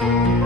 Bye.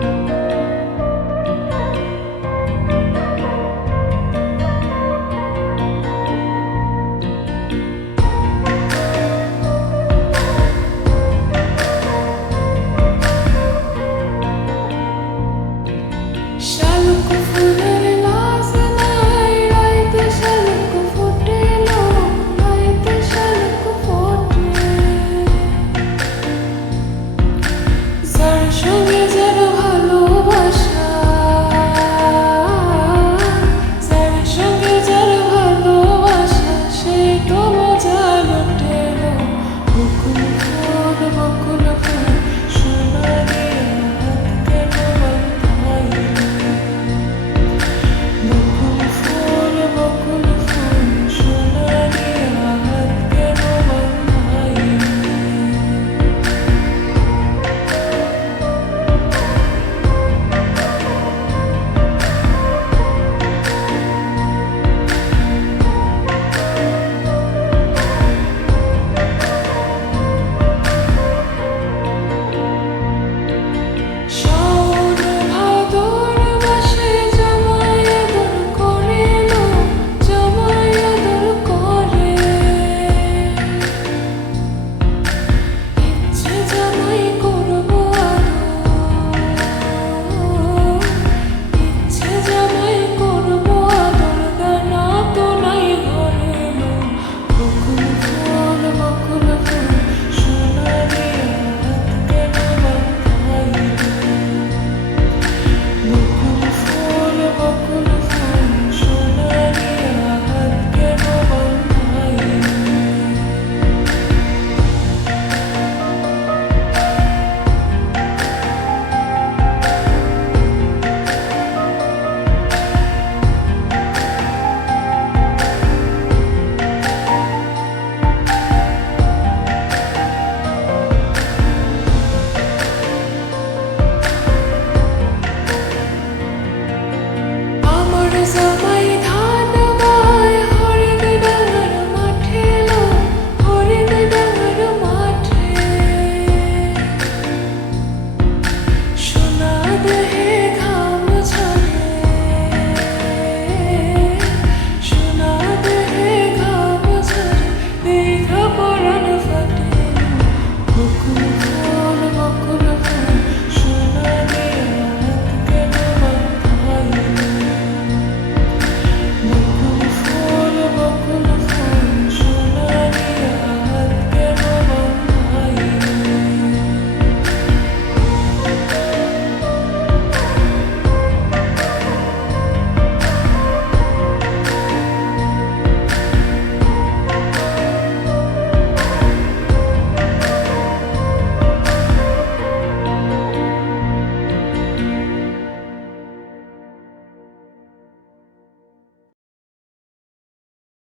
So.